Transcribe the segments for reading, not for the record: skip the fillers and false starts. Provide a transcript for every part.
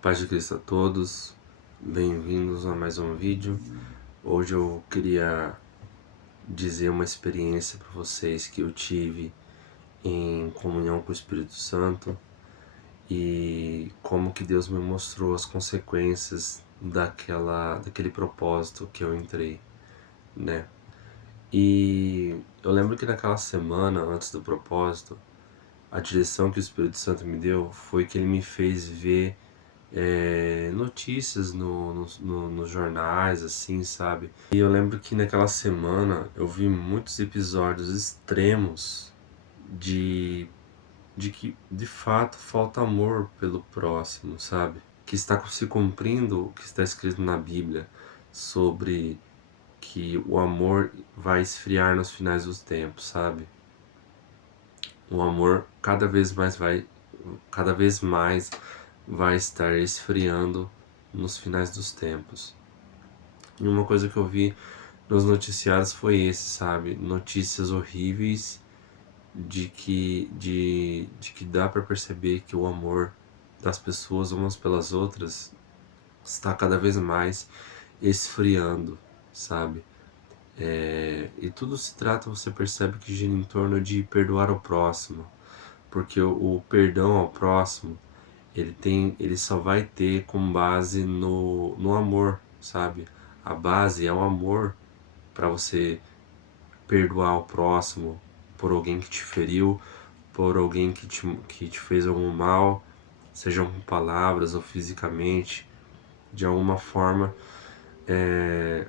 Paz de Cristo a todos, bem-vindos a mais um vídeo. Hoje eu queria dizer uma experiência para vocês que eu tive em comunhão com o Espírito Santo e como que Deus me mostrou as consequências daquele propósito que eu entrei, né? E eu lembro que naquela semana, antes do propósito, a direção que o Espírito Santo me deu foi que ele me fez ver notícias nos jornais, assim, sabe? E eu lembro que naquela semana eu vi muitos episódios extremos de, de que de fato falta amor pelo próximo, sabe? Que está se cumprindo o que está escrito na Bíblia sobre que o amor vai esfriar nos finais dos tempos, sabe? O amor cada vez mais vai estar esfriando nos finais dos tempos. E uma coisa que eu vi nos noticiários foi esse, sabe? Notícias horríveis de que dá para perceber que o amor das pessoas umas pelas outras está cada vez mais esfriando, sabe? E tudo se trata, você percebe que gira em torno de perdoar o próximo, porque o perdão ao próximo ele só vai ter com base no amor, sabe? A base é o amor para você perdoar o próximo por alguém que te feriu, por alguém que te fez algum mal, seja com palavras ou fisicamente, de alguma forma,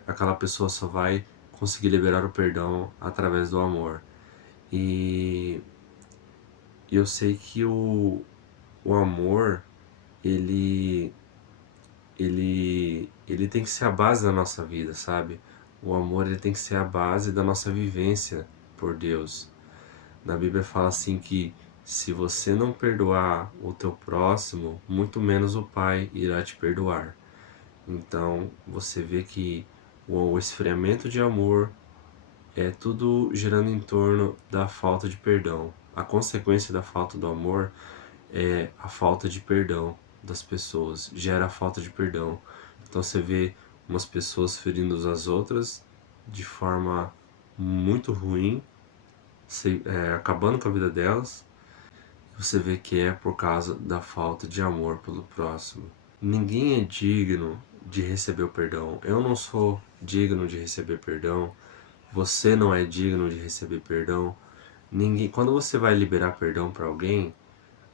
aquela pessoa só vai conseguir liberar o perdão através do amor. E eu sei que o amor, ele ele tem que ser a base da nossa vida, sabe? O amor ele tem que ser a base da nossa vivência por Deus. Na Bíblia fala assim que se você não perdoar o teu próximo, muito menos o Pai irá te perdoar. Então você vê que o esfriamento de amor é tudo girando em torno da falta de perdão. A consequência da falta do amor é a falta de perdão das pessoas, gera a falta de perdão. Então você vê umas pessoas ferindo as outras de forma muito ruim, acabando com a vida delas. Você vê que é por causa da falta de amor pelo próximo. Ninguém é digno de receber o perdão. Eu não sou digno de receber perdão. Você não é digno de receber perdão. Ninguém. Quando você vai liberar perdão para alguém,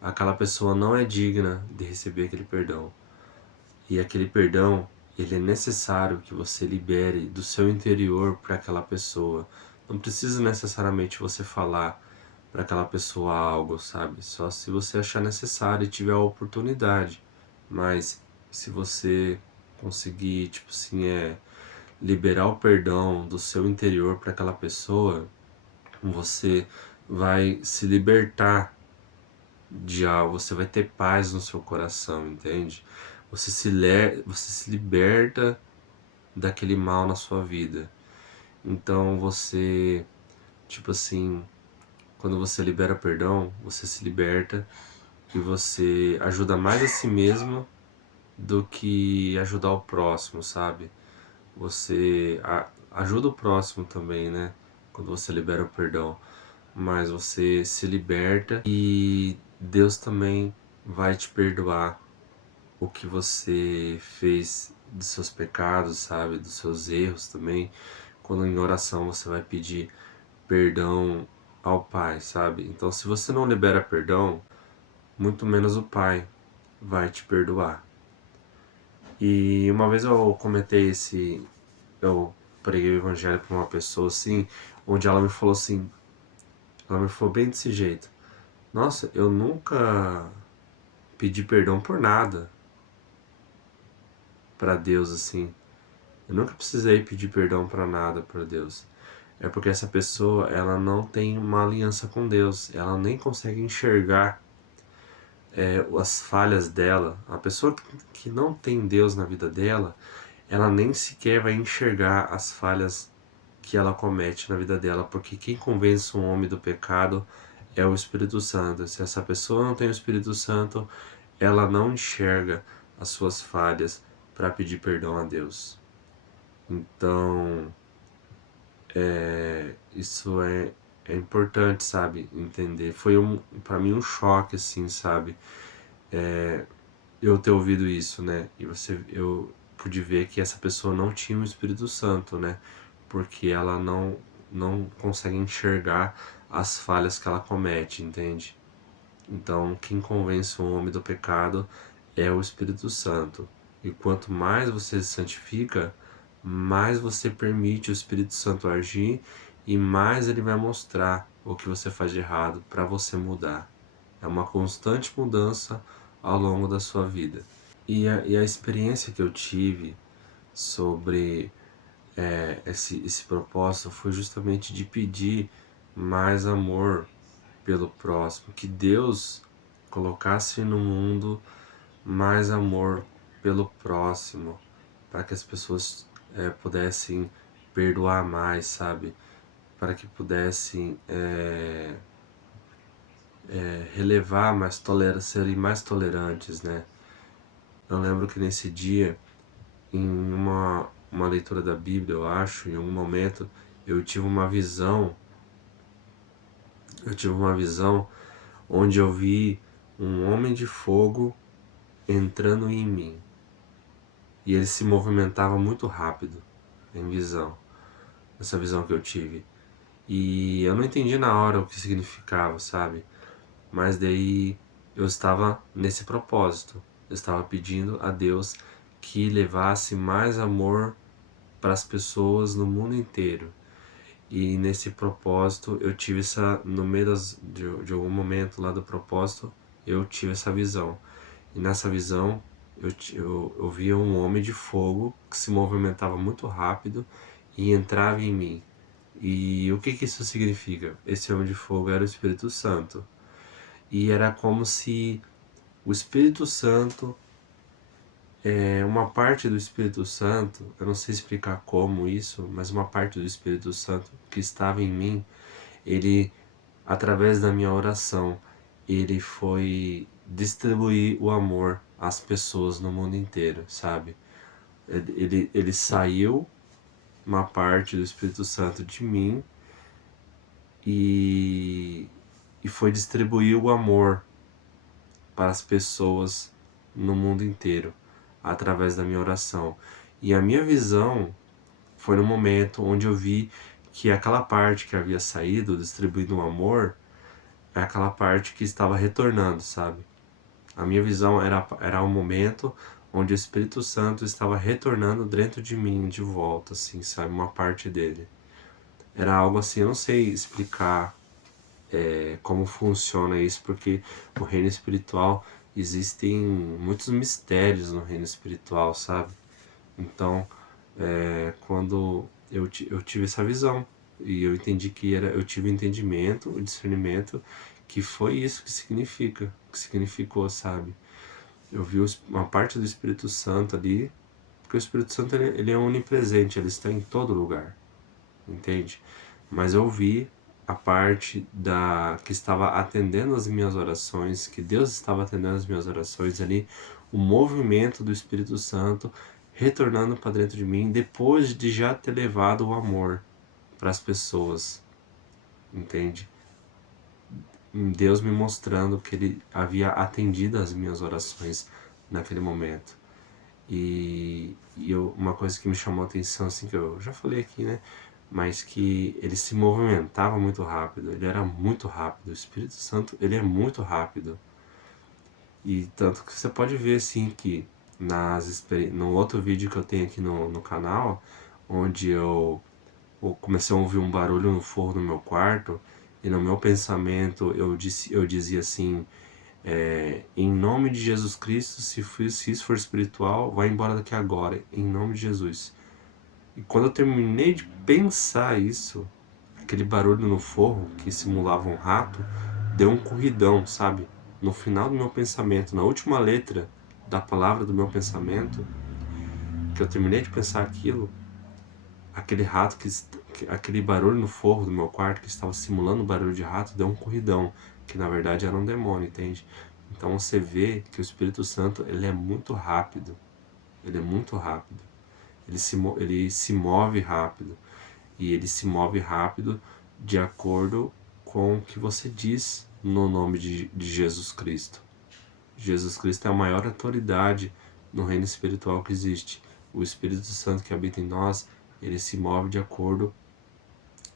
aquela pessoa não é digna de receber aquele perdão. E aquele perdão, ele é necessário que você libere do seu interior para aquela pessoa. Não precisa necessariamente você falar para aquela pessoa algo, sabe? Só se você achar necessário e tiver a oportunidade. Mas se você conseguir, tipo assim, liberar o perdão do seu interior para aquela pessoa, você vai se libertar de algo, você vai ter paz no seu coração, entende? Você se liberta daquele mal na sua vida. Então você, tipo assim, quando você libera perdão, você se liberta e você ajuda mais a si mesmo do que ajudar o próximo, sabe? Você ajuda o próximo também, né? Quando você libera o perdão, mas você se liberta e Deus também vai te perdoar o que você fez dos seus pecados, sabe? Dos seus erros também. Quando em oração você vai pedir perdão ao Pai, sabe? Então, se você não libera perdão, muito menos o Pai vai te perdoar. E uma vez eu preguei o evangelho para uma pessoa assim, onde ela me falou bem desse jeito: nossa, eu nunca pedi perdão por nada para Deus assim. Eu nunca precisei pedir perdão para nada para Deus. É porque essa pessoa, ela não tem uma aliança com Deus, ela nem consegue enxergar as falhas dela. A pessoa que não tem Deus na vida dela, ela nem sequer vai enxergar as falhas que ela comete na vida dela, porque quem convence um homem do pecado é o Espírito Santo. Se essa pessoa não tem o Espírito Santo, ela não enxerga as suas falhas para pedir perdão a Deus. Então, isso é importante, sabe, entender. Foi para mim um choque, assim, sabe, eu ter ouvido isso, né, e eu pude ver que essa pessoa não tinha o Espírito Santo, né, porque ela não consegue enxergar as falhas que ela comete, entende? Então, quem convence o homem do pecado é o Espírito Santo. E quanto mais você se santifica, mais você permite o Espírito Santo agir e mais ele vai mostrar o que você faz de errado para você mudar. É uma constante mudança ao longo da sua vida. E a experiência que eu tive sobre esse propósito foi justamente de pedir mais amor pelo próximo, que Deus colocasse no mundo mais amor pelo próximo, para que as pessoas pudessem perdoar mais, sabe? Para que pudessem relevar mais, serem mais tolerantes, né? Eu lembro que nesse dia, em uma leitura da Bíblia, eu acho, em algum momento, eu tive uma visão, eu tive uma visão onde eu vi um homem de fogo entrando em mim. E ele se movimentava muito rápido em visão, essa visão que eu tive. E eu não entendi na hora o que significava, sabe? Mas daí eu estava nesse propósito. Eu estava pedindo a Deus que levasse mais amor para as pessoas no mundo inteiro. E nesse propósito eu tive no meio de algum momento lá do propósito, eu tive essa visão. E nessa visão eu via um homem de fogo que se movimentava muito rápido e entrava em mim. E o que isso significa? Esse homem de fogo era o Espírito Santo. E era como se o Espírito Santo, uma parte do Espírito Santo, eu não sei explicar como isso, mas uma parte do Espírito Santo que estava em mim, ele, através da minha oração, ele foi distribuir o amor às pessoas no mundo inteiro, sabe? Ele saiu uma parte do Espírito Santo de mim e, e foi distribuir o amor para as pessoas no mundo inteiro, através da minha oração. E a minha visão foi no momento onde eu vi que aquela parte que havia saído, distribuindo o amor, é aquela parte que estava retornando, sabe? A minha visão era um momento onde o Espírito Santo estava retornando dentro de mim de volta, assim, sabe? Uma parte dele. Era algo assim, eu não sei explicar como funciona isso, porque no reino espiritual existem muitos mistérios no reino espiritual, sabe? Então, quando eu tive essa visão e eu entendi eu tive o entendimento, o discernimento, que foi isso que significou, sabe? Eu vi uma parte do Espírito Santo ali, porque o Espírito Santo ele é onipresente, ele está em todo lugar, entende? Mas eu vi a parte que estava atendendo as minhas orações, que Deus estava atendendo as minhas orações ali, o movimento do Espírito Santo retornando para dentro de mim depois de já ter levado o amor para as pessoas, entende? Deus me mostrando que Ele havia atendido as minhas orações naquele momento. Uma coisa que me chamou a atenção, assim, que eu já falei aqui, né? Mas que ele se movimentava muito rápido, ele era muito rápido. O Espírito Santo, ele é muito rápido. E tanto que você pode ver, assim, que no outro vídeo que eu tenho aqui no canal, onde eu comecei a ouvir um barulho no forro do meu quarto, e no meu pensamento eu dizia assim, em nome de Jesus Cristo, se isso for espiritual, vai embora daqui agora, em nome de Jesus. E quando eu terminei de pensar isso, aquele barulho no forro que simulava um rato, deu um corridão, sabe? No final do meu pensamento, na última letra da palavra do meu pensamento, que eu terminei de pensar aquilo, aquele rato aquele barulho no forro do meu quarto que estava simulando um barulho de rato, deu um corridão, que na verdade era um demônio, entende? Então você vê que o Espírito Santo, ele é muito rápido, ele é muito rápido, ele se move rápido, e ele se move rápido de acordo com o que você diz no nome de Jesus Cristo. Jesus Cristo é a maior autoridade no reino espiritual que existe. O Espírito Santo que habita em nós, ele se move de acordo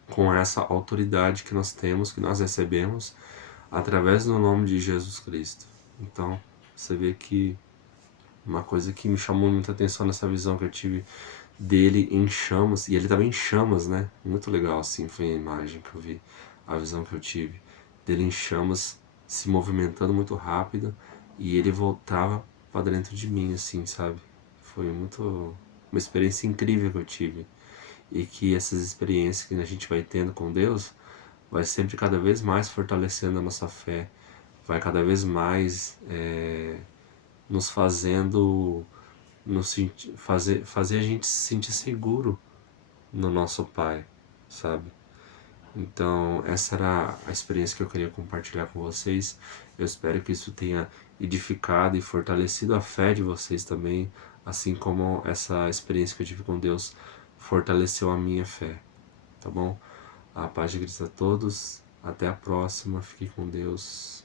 com essa autoridade que nós temos, que nós recebemos através do nome de Jesus Cristo. Então, você vê que uma coisa que me chamou muita atenção nessa visão que eu tive dele em chamas, e ele estava em chamas, né? Muito legal, assim, foi a imagem que eu vi, a visão que eu tive dele em chamas, se movimentando muito rápido, e ele voltava para dentro de mim, assim, sabe? Foi uma experiência incrível que eu tive, e que essas experiências que a gente vai tendo com Deus vai sempre cada vez mais fortalecendo a nossa fé, vai cada vez mais nos fazendo fazer a gente se sentir seguro no nosso Pai, sabe? Então, essa era a experiência que eu queria compartilhar com vocês. Eu espero que isso tenha edificado e fortalecido a fé de vocês também, assim como essa experiência que eu tive com Deus fortaleceu a minha fé, tá bom? A paz de Cristo a todos, até a próxima, fique com Deus.